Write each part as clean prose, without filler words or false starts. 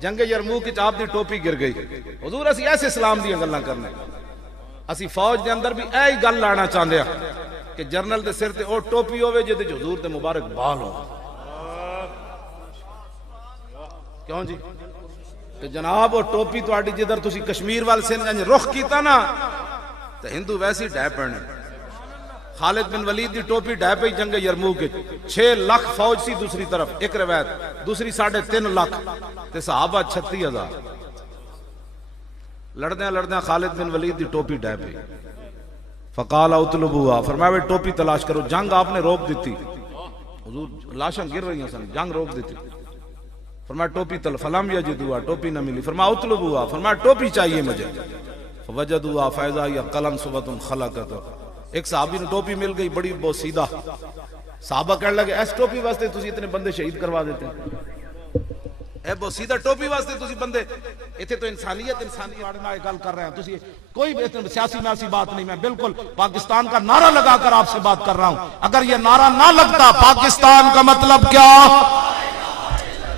جنگ یرموک وچ آپ دی ٹوپی گر گئی. حضور اسی ایسے اسلام دی گلاں کرنے, اسی فوج دے اندر بھی اے ہی گل لانا چاہندے ہاں کہ جرنل دے سر تے او ٹوپی ہوے جے تے حضور دے مبارک بال ہو. کیوں جی کہ جناب وہ ٹوپی تہاڈی جدھر تسی کشمیر وال سن رخ کیتا نا تے ہندو ویسی ڈھے پڑنے. خالد بن ولید دی ٹوپی ڈھے پئی جنگ یرموک 6 لاکھ فوج سی دوسری طرف ایک روایت, دوسری 3.5 لاکھ تے صحابہ 36,000. لڑدیاں لڑدیاں خالد بن ولید دی ٹوپی ڈھے پئی. فقال اطلبوها, فرمایا وہ ٹوپی تلاش کرو. جنگ آپ نے روک دیتی, حضور لاشاں گر رہی ہیں سن, جنگ روک دیتی. فرمایا ٹوپی فلم یجدوها, ٹوپی نہ ملی. فرمایا اطلبوها, فرمایا ٹوپی چاہیے مجھے. فوجدوها فاذا هي قلنسوۃ خلقت, ایک صحابی نے ٹوپی مل گئی بڑی بہت سیدھا. صحابہ کہنے لگے اس ٹوپی واسطے تسی اتنے بندے شہید کروا دیتے ہیں, اے بہت سیدھا ٹوپی واسطے تسی بندے. ایتھے تو انسانیت نال گل کر رہے ہیں, تسی کوئی سیاسی میاسی بات نہیں. میں بالکل پاکستان کا نعرہ لگا کر آپ سے بات کر رہا ہوں. اگر یہ نعرہ نہ لگتا پاکستان کا مطلب کیا,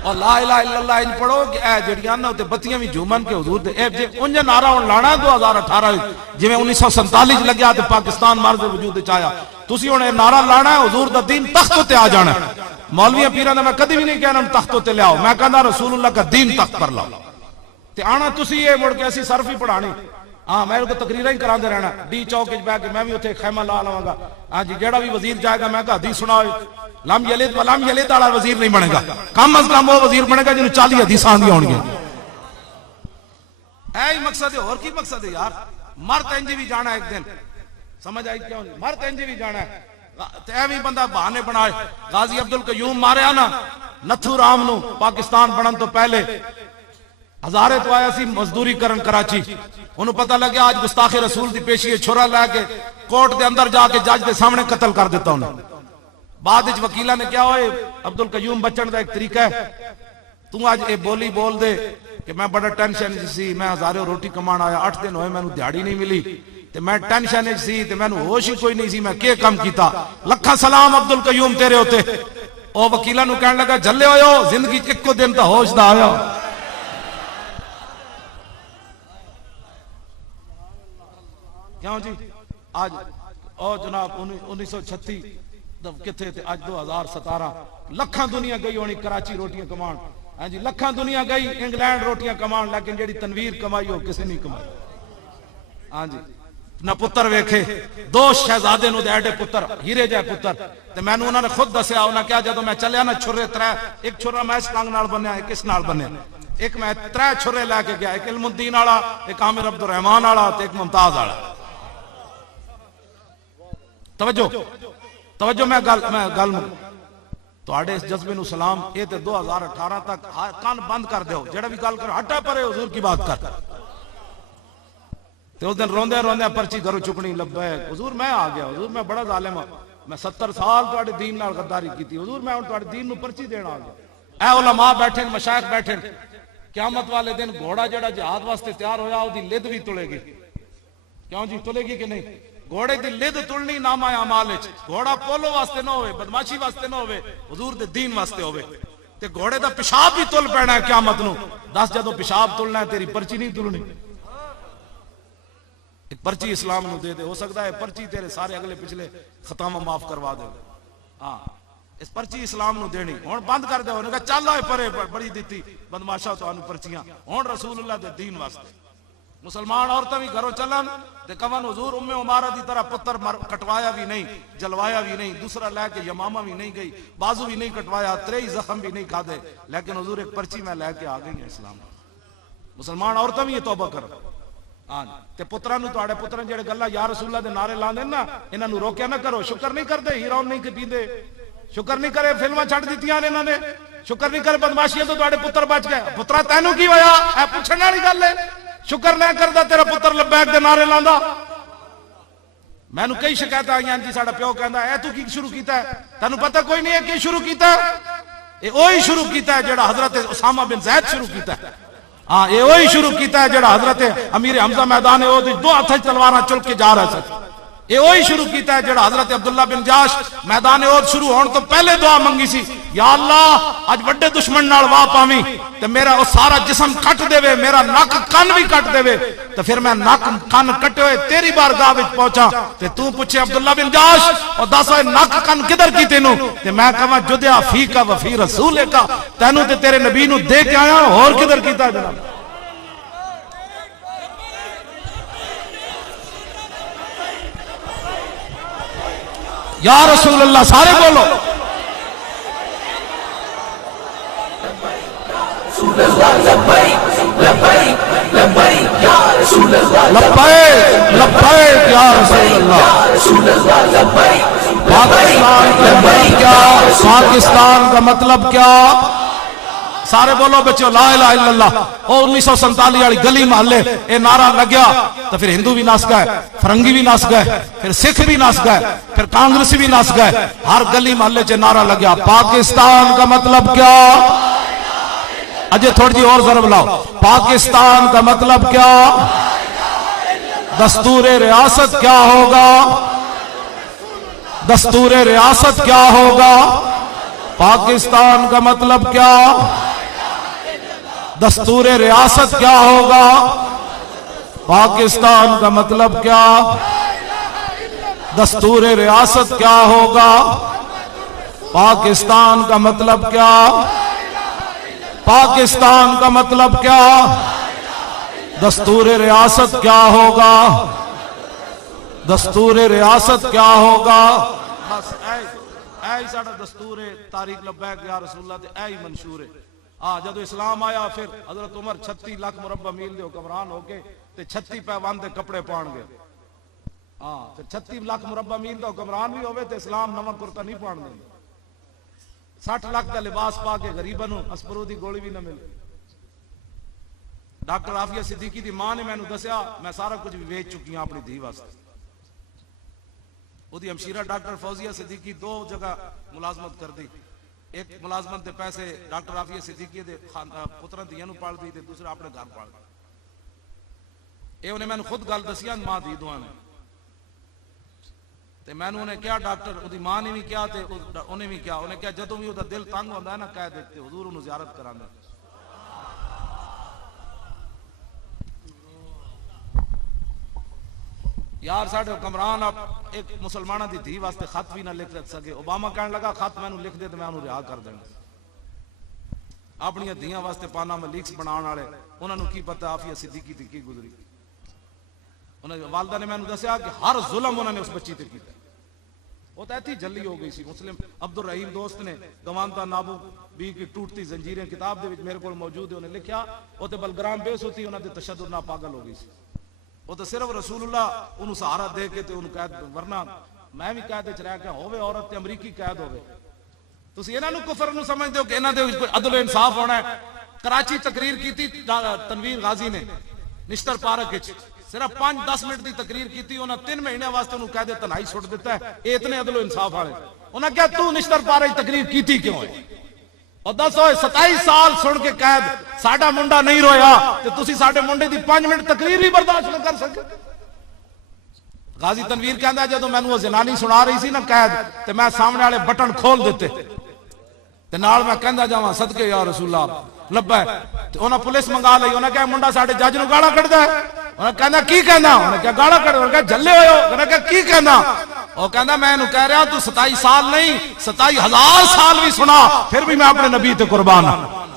اور لا الہ الا اللہ ان پڑھو کہ اے جڑیاں نا تے بتیاں بھی جھومن کے حضور دے اے جے انج نعرہ ہن لانا 2018 جویں 1947 لگیا تے پاکستان مرز وجود وچ آیا. تسی ہن اے نعرہ لانا ہے حضور دا دین تخت تے آ جانا ہے. مولویاں پیراں دا میں کدی بھی نہیں کہنا تخت تے لے آؤ, میں کہندا رسول اللہ کا دین تخت پر لاؤ. تے آنا تسی اے مڑ کے اسی صرف ہی پڑھانی. ہاں میں کو تقریراں ہی کراندے رہنا ڈی چوک وچ بیٹھ کے, میں بھی اوتھے خیمہ لا لواں گا. ہاں جی جیڑا بھی وزیر جائے گا میں کہا حدیث سناؤ. لم یلد ولم یلد والا وزیر نہیں بنے گا, کم از کم وہ وزیر بنے گا جنہوں 40 حدیثاں آندیاں ہونگیاں. اے ہی مقصد ہے, اور کی مقصد ہے یار. مرد انج بھی جانا ایک دن, سمجھ آئی کیوں نہیں, مرد انج بھی جانا ہے. تے اے بھی بندہ بہانے بنائے. غازی عبدالقیوم ماریا نا نتھو رام نو پاکستان بنن تو پہلے, ہزارے تو آیا سی مزدوری کرن کراچی. انہوں پتہ لگیا آج گستاخ رسول دی پیشی چھرا لے کے کوٹ دے اندر جا کے جج دے سامنے قتل کر دیتا انہوں. بعد وچ وکیلہ نے کیا ہوئے عبدالقیوم بچن دا ایک طریقہ ہے, تو آج اے بولی بول دے کہ میں بڑا ٹینشن سی, میں ہزاروں روٹی کمان آیا, 8 دن ہوئے میں نو دیہڑی نہیں ملی تے میں ٹینشن سی تے میں نو ہوش ہی کوئی نہیں سی, میں کیا کم کیتا. لکھا سلام عبدالقیوم تیرے ہوتے. او وکیلہ نو کہنے لگا جلے ہوئے زندگی ایک کو دن تا ہوش دا آیا. کیوں جی آج او جناب 1936 کتھے تھے, آج 2017 لکھاں دنیا گئی ہونی کراچی روٹیاں کمان. ہاں جی لکھاں دنیا گئی انگلینڈ روٹیاں کمان, لیکن جیڑی تنویر کمائی ہو کسی نہیں کمائی. ہاں جی نہ پتر ویکھے, 2 شہزادے نو دے ایڈے پتر ہیرے جائے پتر. تے میں انہوں نے خود دسیا, انہاں کیا جدوں میں چلیا نا چھرے 3, ایک چھرا میں اس ٹانگ نال بنیا, ایک اس نال بنیا, ایک میں 3 چھرے لے کے گیا, ایک علم الدین والا, ایک عامر عبد الرحمان والا تے ایک ممتاز والا. توجہ میں گل تواڈے اس جذبے نو سلام. اے تے 2018 تک کان بند کر دیو, جڑا بھی گل کر ہٹا پرے حضور کی بات کر. تے اس دن روندے روندے پرچی گھروں چکنی لبیک حضور میں آ گیا, حضور میں بڑا ظالم ہوں, میں 70 سال تواڈے دین نال غداری کیتی, حضور میں ہن تواڈے دین نو پرچی دین آ گیا. اے علماء بیٹھے مشائخ بیٹھے, قیامت والے دن گھوڑا جڑا جہاد واسطے تیار ہویا اودی لد بھی تلے گی. کیوں جی تلے گی کہ نہیں؟ گھوڑے دی لد تلنی نامہ اعمال وچ, گھوڑا پولو واسطے نہ ہوئے, بدماشی واسطے نہ ہوئے, حضور دے دین واسطے ہوئے. تے گھوڑے دا پیشاب بھی تل پینا ہے قیامت نو. 10 جدوں پیشاب تلنا ہے تیری پرچی نہیں تلنی. ایک پرچی اسلام نو دے دے, ہو سکتا ہے پرچی تیرے سارے اگلے پچھلے خطامہ معاف کروا دے. ہاں اس پرچی اسلام نو دینی ہن بند کر دے. انہوں نے کہا چل آئے پرے بڑی دیتی بدماشا تانوں پرچیاں, ہن رسول اللہ دے دین واسطے. مسلمان عورتیں بھی گھروں چلن تے کون حضور ام عمارہ دی طرح پتر کٹوایا بھی نہیں, جلوایا بھی نہیں, دوسرا لے کے یمامہ بھی نہیں گئی, بازو بھی نہیں کٹوایا, 3 زخم بھی نہیں کھا دے, لیکن حضور ایک پرچی میں لے کے آ گئی ہے اسلام. مسلمان عورتیں بھی یہ توبہ کر. ہاں تے پتراں نو تواڈے پتراں جڑے گلاں یا رسول اللہ دے نعرے لاندے نا, انہاں نو روکیا نہ کرو. شکر نہیں کردے, ہیرون نہیں پیندے, شکر نہیں کرے فلماں چھڈ دتیاں نے انہاں نے, شکر نہیں کرے بدماشیاں تو تواڈے پتر بچ گئے. پترا تینوں کی ہویا, اے پوچھن والی گل ہے. شکر نہ کردا تیرا پتر لبیک دے نعرے لاندا. مینوں کئی شکایت آئیاں جی ساڈا پیو کہندا اے تو کی شروع کیتا ہے, تینوں پتہ کوئی نہیں ہے کی شروع کیتا ہے. اے وہی شروع کیتا ہے جڑا حضرت اسامہ بن زید شروع کیتا ہے. ہاں اے وہی شروع کیتا ہے جڑا حضرت امیر حمزہ میدان ہے او 2 ہتھ تلواراں چل کے جا رہا سی. یہ وہی شروع کیتا ہے جڑا حضرت عبداللہ بن جاش میدان احد شروع ہون تو پہلے دعا منگی سی، یا اللہ اج بڑے دشمن نال واہ پاویں تے میرا وہ سارا جسم کٹ دے وے، میرا نک کن بھی کٹ دے وے، تے پھر میں نک کن کٹے ہوئے تیری بارگاہ وچ پہنچا تے تو پوچھے عبداللہ بن جاش اور دس ہوئے نک کن کدھر کی تینوں، تے میں کہاں جدیا فی کا وفی رسول کا، تینوں تے تیرے نبی نو دے کے آیا اور کدھر کیتا جناب. یا رسول اللہ سارے بولو لبیک لبیک یا رسول اللہ. پاکستان کا مطلب کیا؟ پاکستان کا مطلب کیا؟ سارے بولو بچو لا الہ الا اللہ. اور 1947 والی گلی محلے اے نعرہ لگیا تو پھر ہندو بھی ناس گئے، فرنگی بھی ناس گئے، پھر سکھ بھی ناس گئے، پھر کانگریسی بھی ناس گئے. ہر گلی محلے چ نعرہ لگیا پاکستان کا مطلب کیا؟ اجے تھوڑی جی اور ضرب لاؤ. پاکستان کا مطلب کیا؟ دستور ریاست کیا ہوگا؟ دستور ریاست کیا ہوگا؟ پاکستان کا مطلب کیا؟ دستور ریاست کیا ہوگا؟ پاکستان کا مطلب کیا؟ دستور ریاست کیا ہوگا؟ پاکستان کا مطلب کیا؟ پاکستان کا مطلب کیا؟ دستور ریاست کیا ہوگا؟ دستور ریاست کیا ہوگا؟ بس اے ساڑا دستور تاریخ لبیک یا رسول اللہ تے اے منشور ہے. جدو اسلام آیا پھر حضرت عمر 36 لاکھ مربع میل دے حکمران ہو کے تے 36 پیوان دے کپڑے پان گئے. پھر 36 لاکھ مربع میل دا حکمران بھی ہوئے تے اسلام نواں کرتا نہیں پان دے. 60 لاکھ دا لباس پا کے غریباں نوں اسپرو دی گولی بھی نہ ملے. ڈاکٹر عافیہ صدیقی دی ماں نے میں نوں دسیا میں سارا کچھ بھی ویچ چکی ہوں اپنی دھی واسطے. وہ دی ہمشیرہ ڈاکٹر فوزیہ صدیقی 2 جگہ ملازمت کر دی. ایک ملازمت دے پیسے ڈاکٹر عافیہ صدیقی دے پتراں دیاں نوں پال دی تے دوسرا اپنے گھر پال دی. اے انہیں میں نے خود گل دسیا ماں دی دعا نے تے میں نے کیا ڈاکٹر اودی ماں نے بھی کیا تے انہیں بھی کیا. انہیں کیا جدوں بھی اودہ دل تنگ ہوندا ہے نا کہہ دیتے حضور انہوں زیارت کرانا. یار ساڑھے حکمران اب ایک مسلمانہ دی دھی واسطے خط بھی نہ لکھ سکے. اوباما کہنے لگا خط میں انہوں لکھ دے تو میں انہوں رہا کر دینا. اپنی دھیاں واسطے پاناما لیکس بناؤن والے انہوں نے کی پتہ عافیہ صدیقی تھی کی گزری. والدہ نے میں نے دسیا کہ ہر ظلم انہوں نے اس بچی تے کیتا. وہ تو ایتھی جلی ہو گئی سی. مسلم عبدالرحیم دوست نے گوانتا نابو بی کی ٹوٹتی زنجیریں کتاب دے وچ میرے کو موجود ہے انہیں لکھیا. وہ تو بلگرام بیس ہوتی انہوں نے تشدد نہ پاگل ہو گئی سی. وہ تو صرف رسول اللہ انہوں سہارا دے کے تے انہوں قید ورنہ میں بھی قید چ رہ کے ہوے عورت تے امریکی قید ہوے. تسی انہاں نوں کفر نوں سمجھدے ہو کہ انہاں دے کوئی عدل و انصاف ہونا ہے. کراچی تقریر کیتی تنویر غازی نے نشتر پارک وچ صرف 5-10 منٹ دی تقریر کیتی. انہاں 3 مہینے واسطے انہوں قید تنہائی چھوڑ دیتا ہے. اے اتنے عدل و انصاف والے. انہاں کیا تو نشتر پارک تقریر کیتی کیوں ہے؟ اور 27 سال سن کے قید ساڈا منڈا نہیں رویا تے تسی ساڈے منڈے دی 5 منٹ تقریر بھی برداشت نہ کر سکے. غازی تنویر کہندا جدوں مینوں وہ زنانی سنا رہی سی نا قید تے میں سامنے والے بٹن کھول دیتے تے نال میں کہندا جاواں صدقے یا رسول اللہ لبا تے انہاں پولیس منگا لئی. انہاں کہا منڈا ساڈے جج نوں گالاں کڈدا ہے. انہاں کہندا کی کہندا؟ انہاں کہا گالاں کڈ. انہاں کہا جھلے ہوئے ہو. انہاں کہا کی کہندا؟ وہ کہندا میں انہوں کہہ رہا تو 27 سال نہیں 27,000 سال بھی سنا پھر بھی میں اپنے نبی تے قربان ہوں.